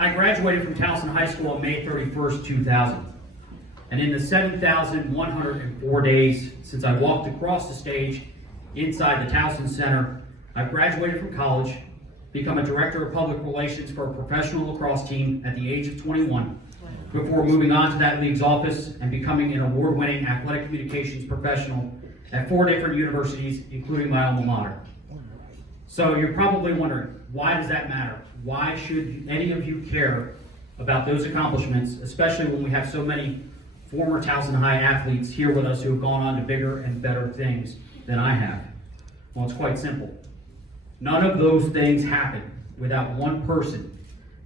I graduated from Towson High School on May 31st, 2000. And in the 7,104 days since I walked across the stage inside the Towson Center, I've graduated from college, become a director of public relations for a professional lacrosse team at the age of 21, before moving on to that league's office and becoming an award-winning athletic communications professional at 4 different universities, including my alma mater. So you're probably wondering, why does that matter? Why should any of you care about those accomplishments, especially when we have so many former Towson High athletes here with us who have gone on to bigger and better things than I have? Well, it's quite simple. None of those things happened without one person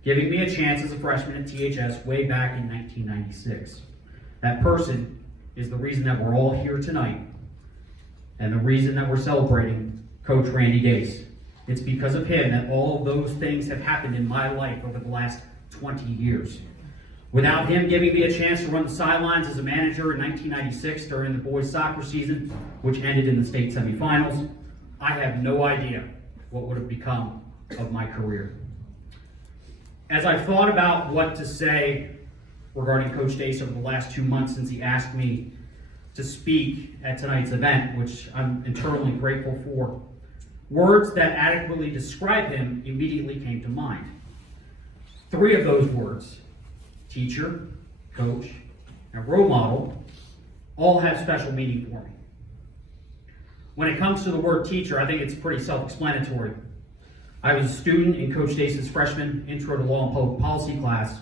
giving me a chance as a freshman at THS way back in 1996. That person is the reason that we're all here tonight and the reason that we're celebrating Coach Randy Dase. It's because of him that all of those things have happened in my life over the last 20 years. Without him giving me a chance to run the sidelines as a manager in 1996 during the boys' soccer season, which ended in the state semifinals, I have no idea what would have become of my career. As I've thought about what to say regarding Coach Dase over the last 2 months since he asked me to speak at tonight's event, which I'm eternally grateful for, words that adequately describe him immediately came to mind. 3 of those words, teacher, coach, and role model, all have special meaning for me. When it comes to the word teacher, I think it's pretty self-explanatory. I was a student in Coach Dase's freshman Intro to Law and Public Policy class,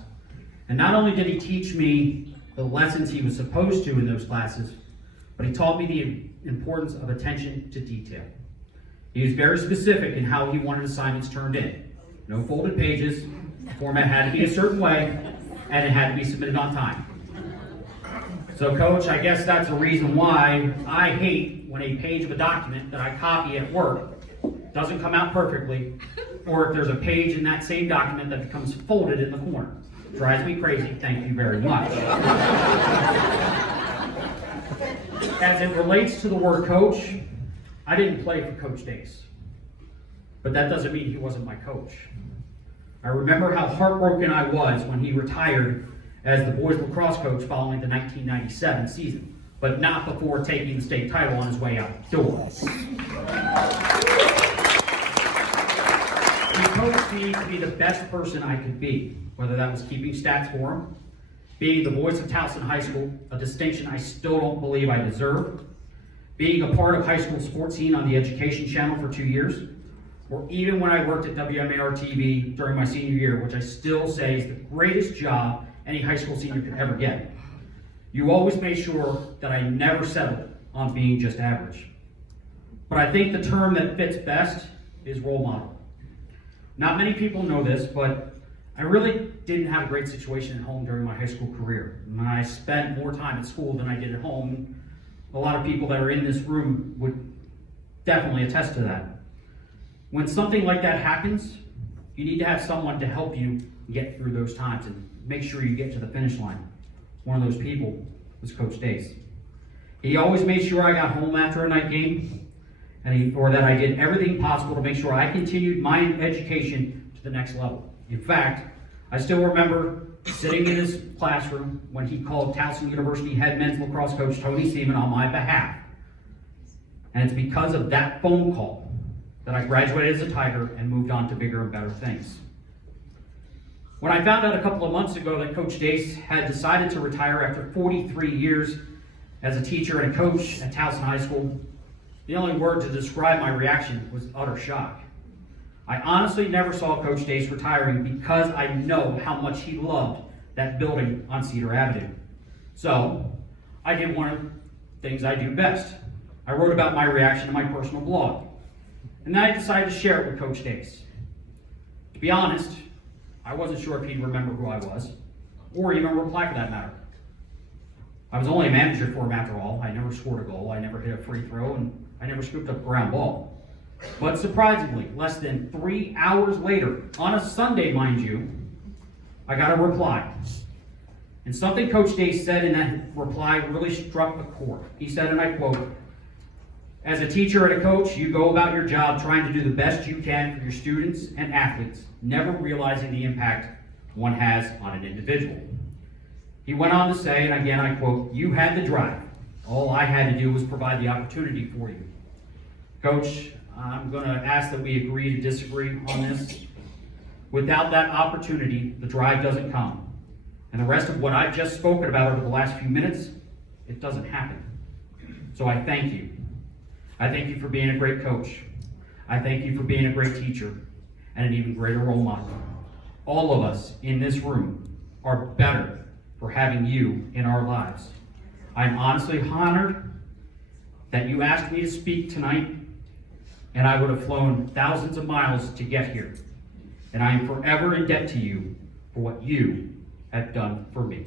and not only did he teach me the lessons he was supposed to in those classes, but he taught me the importance of attention to detail. He was very specific in how he wanted assignments turned in. No folded pages, the format had to be a certain way, and it had to be submitted on time. So Coach, I guess that's the reason why I hate when a page of a document that I copy at work doesn't come out perfectly, or if there's a page in that same document that becomes folded in the corner. Drives me crazy, thank you very much. As it relates to the word coach, I didn't play for Coach Dase, but that doesn't mean he wasn't my coach. I remember how heartbroken I was when he retired as the boys lacrosse coach following the 1997 season, but not before taking the state title on his way out the door. He coached me to be the best person I could be, whether that was keeping stats for him, being the voice of Towson High School, a distinction I still don't believe I deserve, being a part of high school sports scene on the Education Channel for 2 years, or even when I worked at WMAR TV during my senior year, which I still say is the greatest job any high school senior could ever get. You always made sure that I never settled on being just average. But I think the term that fits best is role model. Not many people know this, but I really didn't have a great situation at home during my high school career. I spent more time at school than I did at home. A lot of people that are in this room would definitely attest to that. When something like that happens, you need to have someone to help you get through those times and make sure you get to the finish line. One of those people was Coach Dase. He always made sure I got home after a night game, or that I did everything possible to make sure I continued my education to the next level. In fact, I still remember sitting in his classroom when he called Towson University head men's lacrosse coach Tony Seaman on my behalf. And it's because of that phone call that I graduated as a Tiger and moved on to bigger and better things. When I found out a couple of months ago that Coach Dase had decided to retire after 43 years as a teacher and a coach at Towson High School, the only word to describe my reaction was utter shock. I honestly never saw Coach Dase retiring because I know how much he loved that building on Cedar Avenue. So I did one of the things I do best. I wrote about my reaction in my personal blog. And then I decided to share it with Coach Dase. To be honest, I wasn't sure if he'd remember who I was, or even reply for that matter. I was only a manager for him after all. I never scored a goal, I never hit a free throw, and I never scooped up a ground ball. But surprisingly, less than 3 hours later, on a Sunday, mind you, I got a reply. And something Coach Dase said in that reply really struck a chord. He said, and I quote, "As a teacher and a coach, you go about your job trying to do the best you can for your students and athletes, never realizing the impact one has on an individual. He went on to say, and again I quote, "You had the drive. All I had to do was provide the opportunity for you." Coach, I'm going to ask that we agree to disagree on this. Without that opportunity, the drive doesn't come. And the rest of what I've just spoken about over the last few minutes, it doesn't happen. So I thank you. I thank you for being a great coach. I thank you for being a great teacher and an even greater role model. All of us in this room are better for having you in our lives. I'm honestly honored that you asked me to speak tonight, and I would have flown thousands of miles to get here. And I am forever in debt to you for what you have done for me.